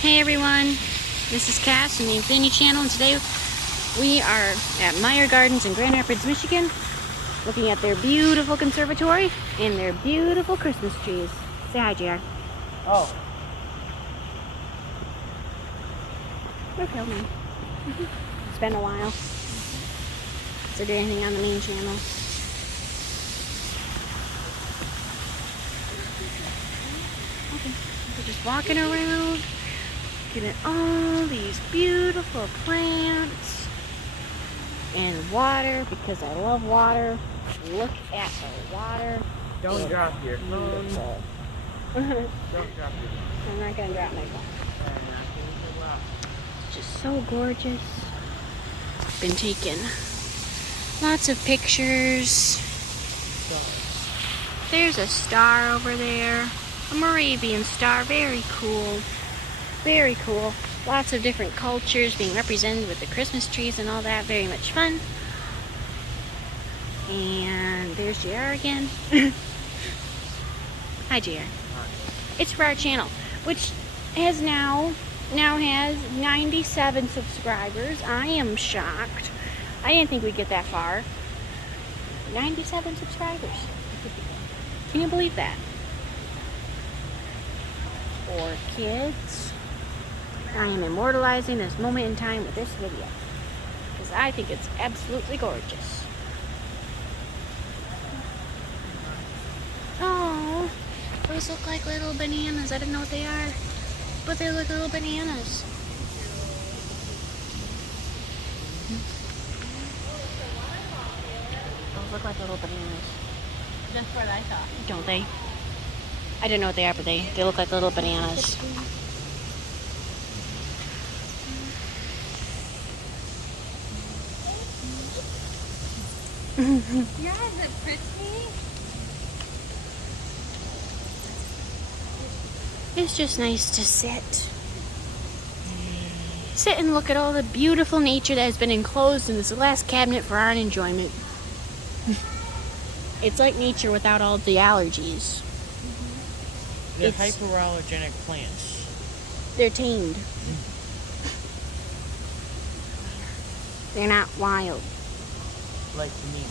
Hey everyone, this is Cass from the Infinity Channel, and today we are at Meijer Gardens in Grand Rapids, Michigan, looking at their beautiful conservatory and their beautiful Christmas trees. Say hi, JR. Oh. We're filming. It's been a while. So do anything on the main channel. Okay. We're just walking around, getting all these beautiful plants and water because I love water. Look at the water. Don't drop your phone. Beautiful. Don't drop your phone. I'm not going to drop my phone. It's just so gorgeous. Been taking lots of pictures. There's a star over there. A Moravian star. Very cool. Very cool. Lots of different cultures being represented with the Christmas trees and all that. Very much fun. And there's JR again. Hi, JR. It's for our channel, which has now has 97 subscribers. I am shocked. I didn't think we'd get that far. 97 subscribers. Can you believe that? For kids. I am immortalizing this moment in time with this video because I think it's absolutely gorgeous. Oh, those look like little bananas. I don't know what they are, but they look like little bananas. Those look like little bananas. That's what I thought. Don't they? I don't know what they are, but they look like little bananas. Yeah, is it pretty? It's just nice to sit and look at all the beautiful nature that has been enclosed in this glass cabinet for our enjoyment. It's like nature without all the allergies. They're hyperallergenic plants. They're tamed. They're not wild. Like me.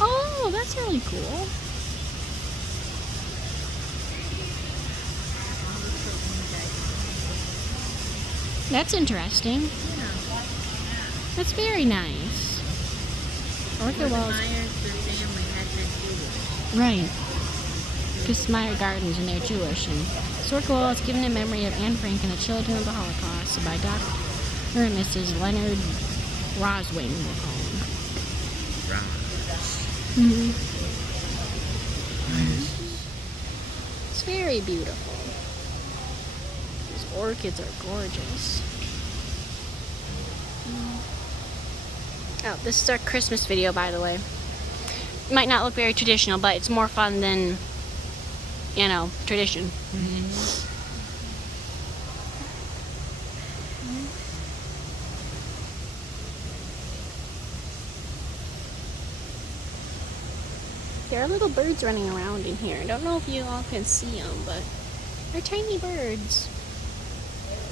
Oh, that's really cool. That's interesting. That's very nice. Orchid walls. Right. Because Meijer Gardens and they're Jewish. And Orchid Wall is given in memory of Anne Frank and the children of the Holocaust by Dr. and Mrs. Leonard Roswing, we'll call him. It's very beautiful. These orchids are gorgeous. Oh, this is our Christmas video, by the way. It might not look very traditional, but it's more fun than, you know, tradition. There are little birds running around in here. I don't know if you all can see them, but they're tiny birds.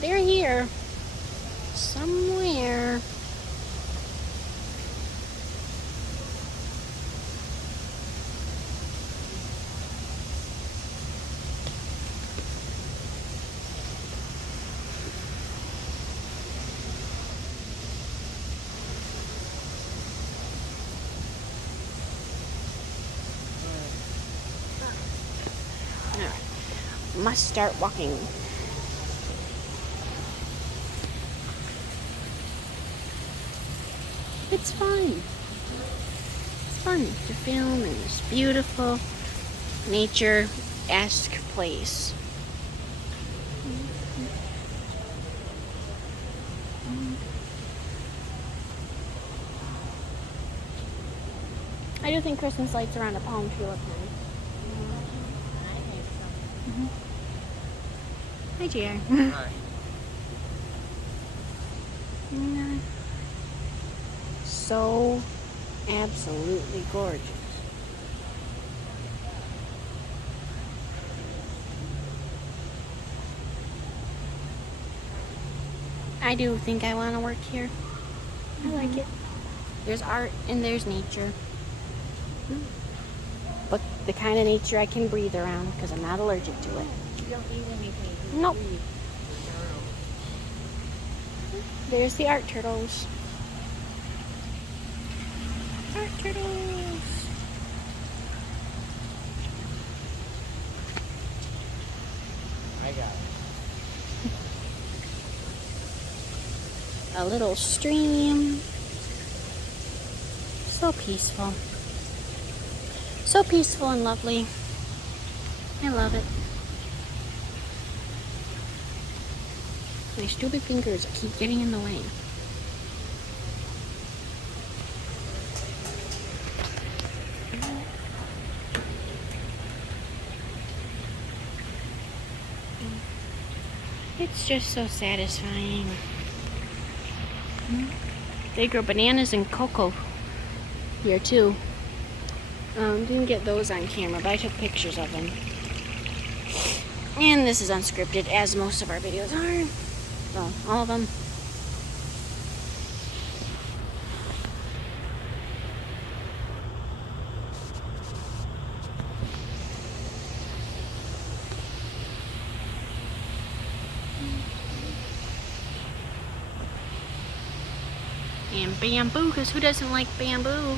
They're here somewhere. Must start walking. It's fun. It's fun to film in this beautiful nature-esque place. I do think Christmas lights around a palm tree look nice. Hi, JR. Hi. So absolutely gorgeous. I do think I want to work here. I like it. There's art and there's nature. But the kind of nature I can breathe around because I'm not allergic to it. You don't need anything. Nope. There's the art turtles. Art turtles. I got it. A little stream. So peaceful. So peaceful and lovely. I love it. My stupid fingers keep getting in the way. It's just so satisfying. They grow bananas and cocoa here too. Didn't get those on camera, but I took pictures of them. And this is unscripted, as most of our videos are. Well, all of them. And bamboo, because who doesn't like bamboo?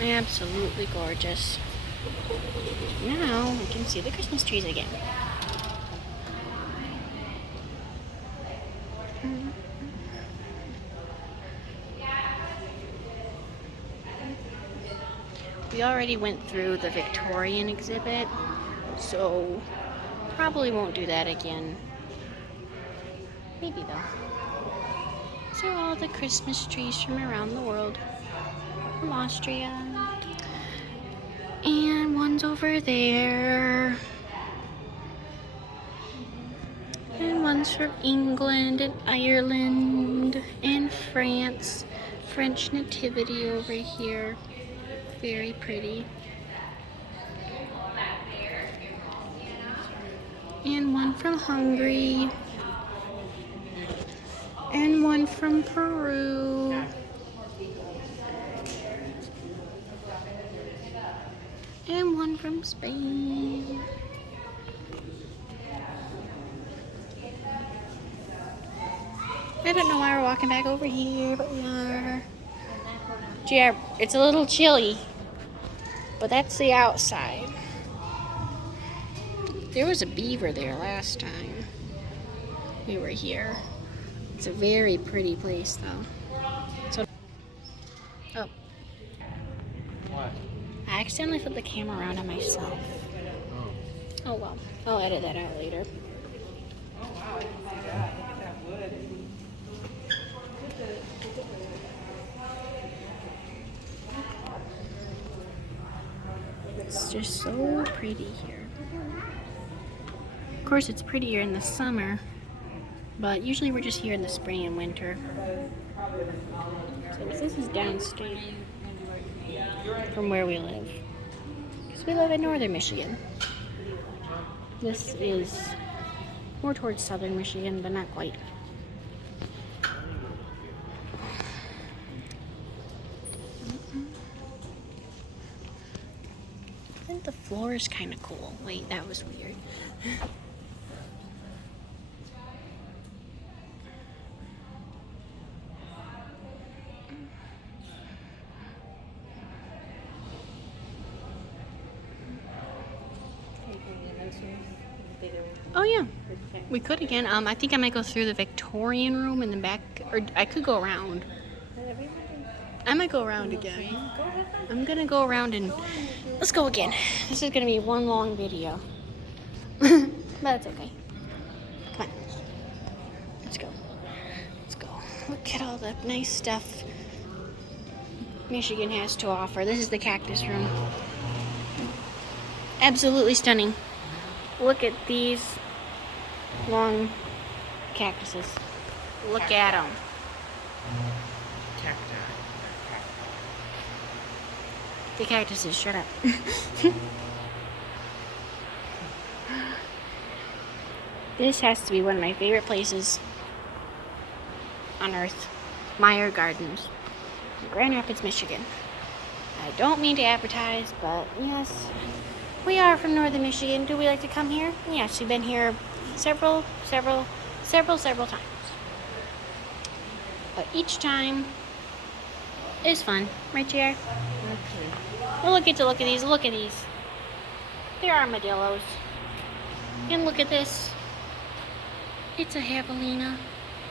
Absolutely gorgeous. Now we can see the Christmas trees again. We already went through the Victorian exhibit, so probably won't do that again. Maybe though. These are all the Christmas trees from around the world. From Austria. And one's over there. And one's from England and Ireland and France. French nativity over here. Very pretty. And one from Hungary. And one from Peru. And one from Spain. I don't know why we're walking back over here, but we are. Yeah, it's a little chilly, but that's the outside. There was a beaver there last time we were here. It's a very pretty place, though. So, oh. What? I accidentally flipped the camera around on myself. Oh well, I'll edit that out later. Oh wow, I didn't see that. Look at that wood. It's just so pretty here. Of course, it's prettier in the summer, but usually we're just here in the spring and winter. So this is downstate from where we live. Because we live in northern Michigan. This is more towards southern Michigan, but not quite. I think the floor is kind of cool. Wait, that was weird. Oh yeah, we could again. I think I might go through the Victorian room in the back, or I could go around. I might go around again. I'm gonna go around and let's go again. This is gonna be one long video, but that's okay. Come on, let's go. Let's go. Look at all the nice stuff Michigan has to offer. This is the cactus room. Absolutely stunning. Look at these long cactuses. Look at them. Cacti. The cactuses, shut up. This has to be one of my favorite places on earth. Meijer Gardens, Grand Rapids, Michigan. I don't mean to advertise, but yes, we are from northern Michigan. Do we like to come here? Yes, we've been here several times. But each time is fun, right, JR? We'll get to look at these. Look at these. They're armadillos. And look at this. It's a javelina.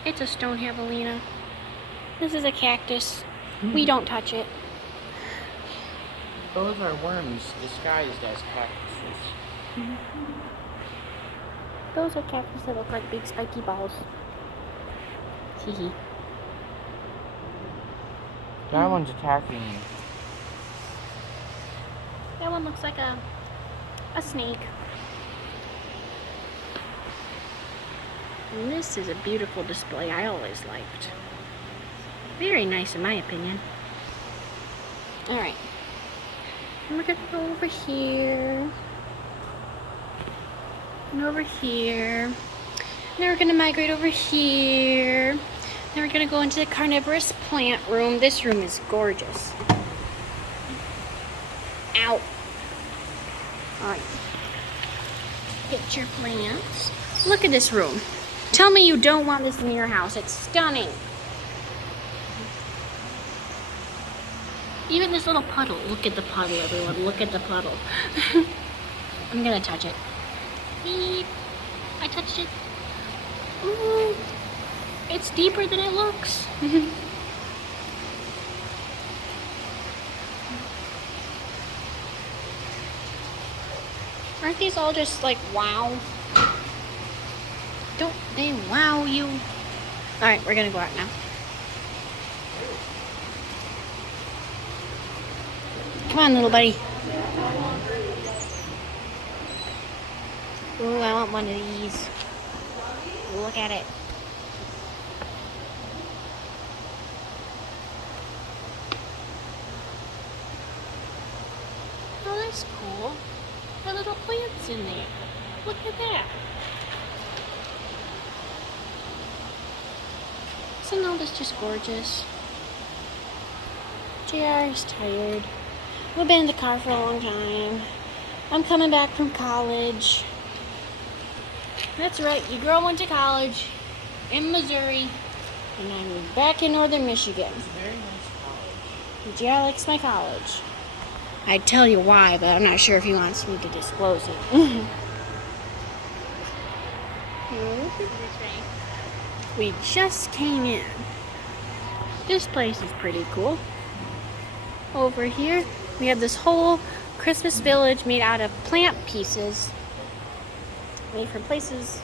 It's a stone javelina. This is a cactus. We don't touch it. Those are worms disguised as cactuses. Those are cactus that look like big spiky balls. Hee. That one's attacking you. That one looks like a snake. And this is a beautiful display I always liked. Very nice in my opinion. Alright. And we're gonna go over here. And over here. Then we're gonna migrate over here. Then we're gonna go into the carnivorous plant room. This room is gorgeous. Ow. Alright. Get your plants. Look at this room. Tell me you don't want this in your house. It's stunning. Even this little puddle. Look at the puddle, everyone. Look at the puddle. I'm gonna touch it. Beep. I touched it. Ooh. It's deeper than it looks. Aren't these all just like wow? Don't they wow you? Alright, we're gonna go out now. Come on, little buddy. Ooh, I want one of these. Look at it. Oh, that's cool. There are little plants in there. Look at that. Isn't all this just gorgeous? JR is tired. We've been in the car for a long time. I'm coming back from college. That's right, your girl went to college in Missouri, and I'm back in northern Michigan. It's a very nice college. JR likes my college. I'd tell you why, but I'm not sure if he wants me to disclose it. We just came in. This place is pretty cool. Over here, we have this whole Christmas village made out of plant pieces, made from places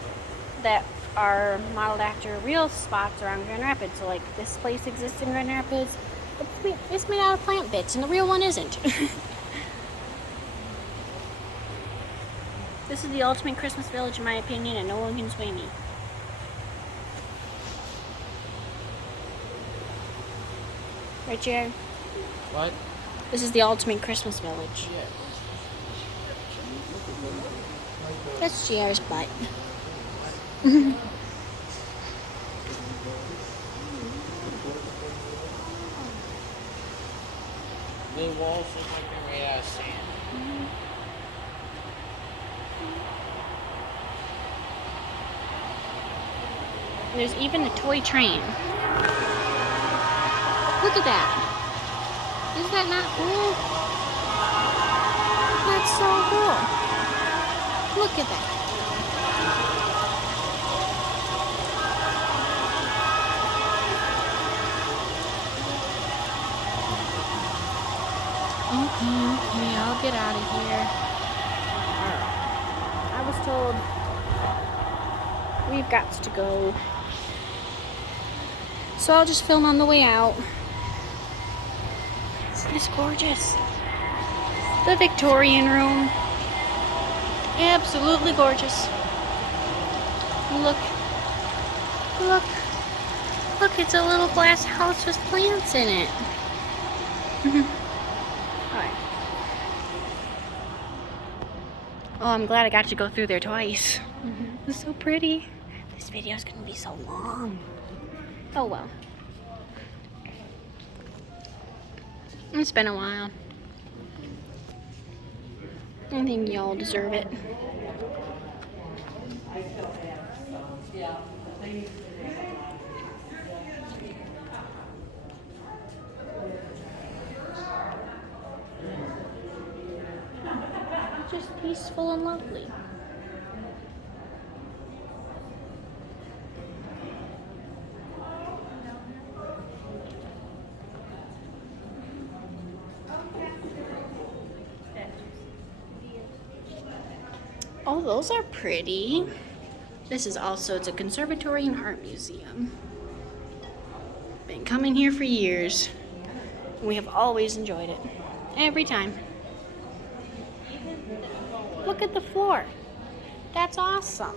that are modeled after real spots around Grand Rapids. So, like, this place exists in Grand Rapids. It's made out of plant bits, and the real one isn't. This is the ultimate Christmas village, in my opinion, and no one can sway me. Right, Jared? What? This is the ultimate Christmas village. Yeah. That's JR's butt. The walls look like they're made out of sand. There's even a toy train. Look at that. Isn't that not cool? That's so cool. Look at that. Okay, I'll get out of here. Alright. I was told we've got to go. So I'll just film on the way out. Isn't this gorgeous? The Victorian room. Absolutely gorgeous. Look. Look. Look, it's a little glass house with plants in it. Alright. Oh, I'm glad I got to go through there twice. It's so pretty. This video is going to be so long. Oh well. It's been a while. I think y'all deserve it. Just peaceful and lovely. Oh, those are pretty. This is also, it's a conservatory and art museum. Been coming here for years. We have always enjoyed it. Every time. Look at the floor. That's awesome.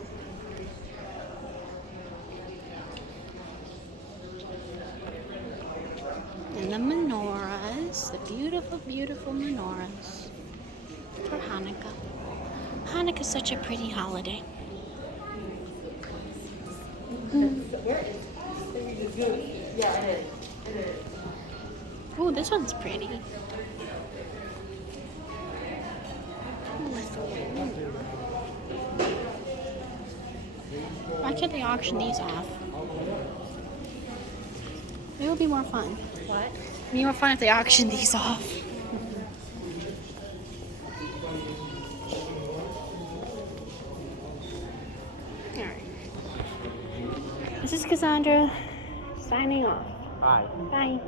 And the menorahs, the beautiful, beautiful menorahs for Hanukkah. Hanukkah's such a pretty holiday. Yeah, it is. Ooh, this one's pretty. Why can't they auction these off? It would be more fun. What? It'd be more fun if they auctioned these off. Alright. This is Cassandra signing off. Bye. Bye.